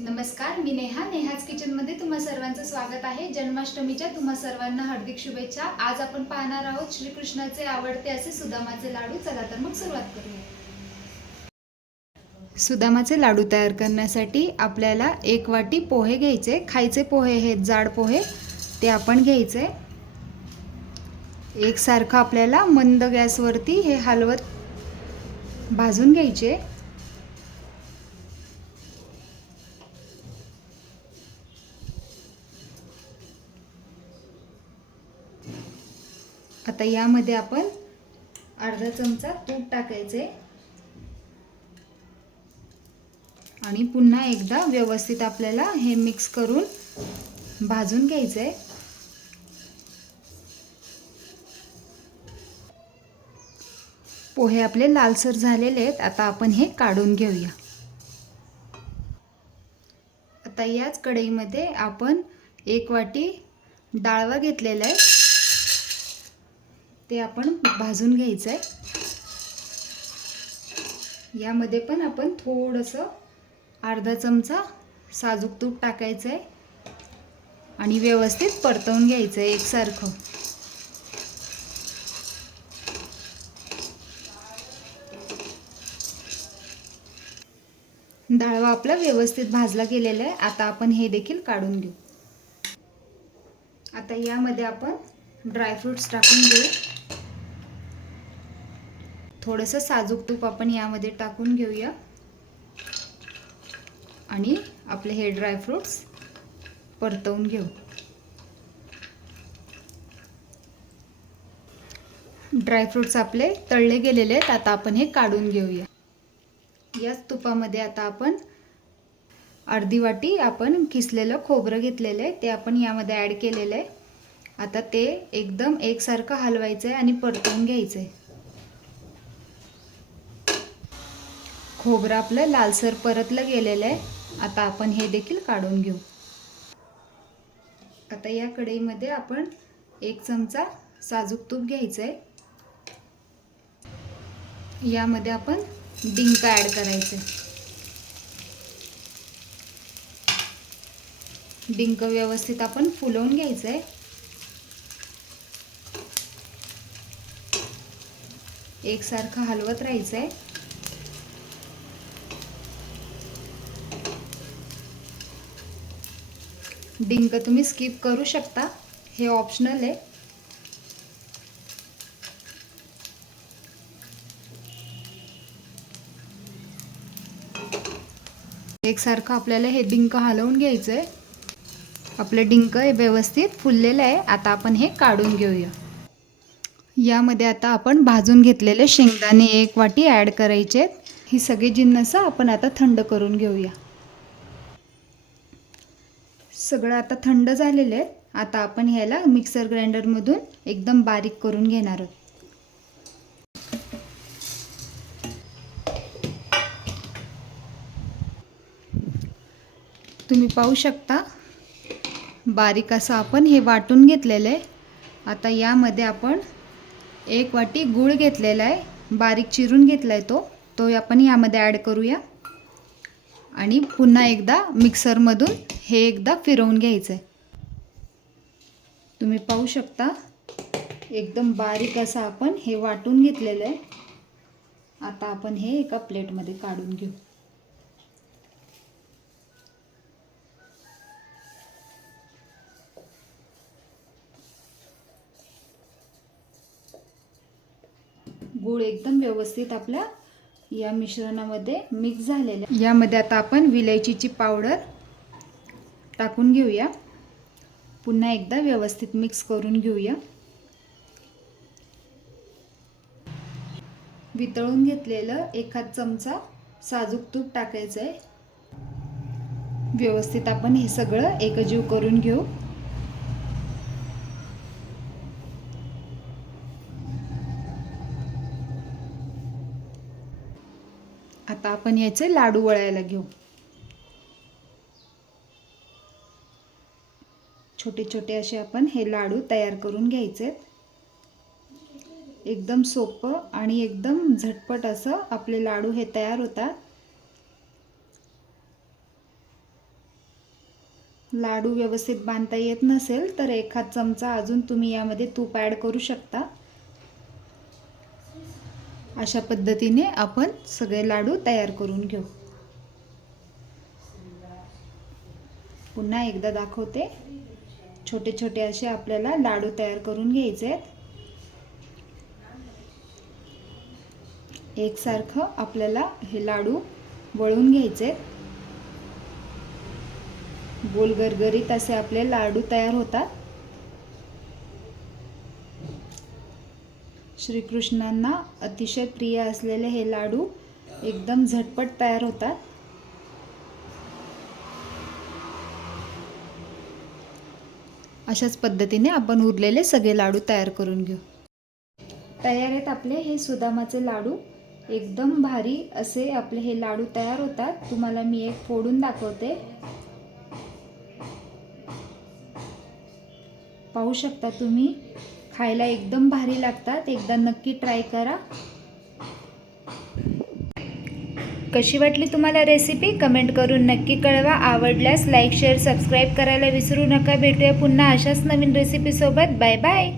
नमस्कार मी नेहा. नेहाज किचनमध्ये तुम्हा सर्वांचं स्वागत आहे. जन्माष्टमीच्या तुम्हा सर्वांना हार्दिक शुभेच्छा. आज आपण पाहणार आहोत श्रीकृष्णाचे आवडते असे सुदामाचे लाडू. चला तर मग सुरुवात करूया. सुदामाचे लाडू तयार करण्यासाठी आपल्याला एक वाटी पोहे घ्यायचे. खायचे पोहे हे जाड पोहे ते आपण घ्यायचे. एकसारखं आपल्याला मंद गॅसवरती हे हलवत भाजून घ्यायचे. आता यामध्ये आपण अर्धा चमचा तूप टाकायचे. आणि पुन्हा एकदा व्यवस्थित आपल्याला हे मिक्स करून भाजून घ्यायचं. आहे पोहे आपले लालसर झालेले आहेत. आता आपण हे काढून घेऊया. आता याच कढईमध्ये आपण एक वाटी डाळवा घेतलेला आहे. ते आपण भाजून घ्यायचं आहे यामध्ये पण आपण थोडंसं अर्धा चमचा साजूक तूप टाकायचं आहे आणि व्यवस्थित परतवून घ्यायचं आहे एकसारखं. डाळवा आपला व्यवस्थित भाजला गेलेला आहे. आता आपण हे देखील काढून घेऊ. आता यामध्ये आपण ड्रायफ्रूट्स टाकून घेऊ. थोडंसं साजूक तूप आपण यामध्ये टाकून घेऊया. आणि आपले हे ड्रायफ्रूट्स परतवून घेऊ. ड्रायफ्रूट्स आपले तळले गेलेले आहेत. आता आपण हे काढून घेऊया. याच तुपामध्ये आता आपण अर्धी वाटी आपण किसलेलं खोबरं घेतलेलं आहे. ते आपण यामध्ये ॲड केलेलं आहे. आता ते एकदम एकसारखं हलवायचं आहे आणि परतवून घ्यायचं आहे खोबरं आपलं लालसर परतलं गेलेलं आहे. आता आपण हे देखील काढून घेऊ. आता या कढईमध्ये आपण एक चमचा साजूक तूप घ्यायचं आहे यामध्ये आपण डिंक ॲड करायचं डिंक व्यवस्थित आपण फुलवून घ्यायचं आहे एकसारखं हलवत राहायचं आहे डिंक तुम्ही स्किप करू शकता. हे ऑप्शनल आहे. एकसारखं आपल्याला हे डिंक हलवून घ्यायचं आहे आपलं डिंक हे व्यवस्थित फुललेलं आहे. आता आपण हे काढून घेऊया. यामध्ये आता आपण भाजून घेतलेले शेंगदाणे एक वाटी ॲड करायचे ही सगळी जिन्नस आपण आता थंड करून घेऊया. सगळं आता थंड झालेलं आहे. आता आपण ह्याला मिक्सर ग्राइंडरमधून एकदम बारीक करून घेणार आहोत. तुम्ही पाहू शकता बारीक असं आपण हे वाटून घेतलेलं आहे. आता यामध्ये आपण एक वाटी गूळ घेतलेला आहे. बारीक चिरून घेतला आहे तो. तो आपण यामध्ये ॲड करूया. आणि पुन्हा एकदा मिक्सरमधून हे एकदा फिरवून घ्यायचं आहे तुम्ही पाहू शकता एकदम बारीक असं आपण हे वाटून घेतलेलं आहे. आता आपण हे एका प्लेटमध्ये काढून घेऊ. गूळ एकदम व्यवस्थित आपल्या या मिश्रणामध्ये मिक्स झालेलं आहे. यामध्ये आता आपण विलायचीची पावडर टाकून घेऊया. पुन्हा एकदा व्यवस्थित मिक्स करून घेऊया. वितळून घेतलेलं एखाद चमचा साजूक तूप टाकायचं आहे व्यवस्थित आपण हे सगळं एकजीव करून घेऊ. आता आपण याचे लाडू वळायला घेऊ. छोटे छोटे असे आपण हे लाडू तयार करून घ्यायचे. एकदम सोपं आणि एकदम झटपट असं आपले लाडू हे तयार होतात. लाडू व्यवस्थित बांधता येत नसेल तर एखाद चमचा अजून तुम्ही यामध्ये तूप ॲड करू शकता. अशा पद्धतीने आपण सगळे लाडू तयार करून घेऊ. पुन्हा एकदा दाखवते. छोटे छोटे असे आपल्याला लाडू तयार करून घ्यायचे आहेत. एकसारखं आपल्याला हे लाडू वळून घ्यायचे गोल गरगरीत असे आपले लाडू तयार होतात. श्रीकृष्णांना अतिशय प्रिय असलेले हे लाडू एकदम झटपट तयार होतात. अशाच पद्धतीने आपण उरलेले सगळे लाडू तयार करून घेऊ. तयार आहेत आपले हे सुदामाचे लाडू. एकदम भारी असे आपले हे लाडू तयार होतात. तुम्हाला मी एक फोडून दाखवते. पाहू शकता तुम्ही? खायला एकदम भारी लागतात. एकदा नक्की ट्राय करा. कशी वाटली तुम्हाला रेसिपी कमेंट करून नक्की कळवा. आवडल्यास लाईक शेअर सबस्क्राईब करायला विसरू नका. भेटूया पुन्हा अशाच नवीन रेसिपीसोबत बाय बाय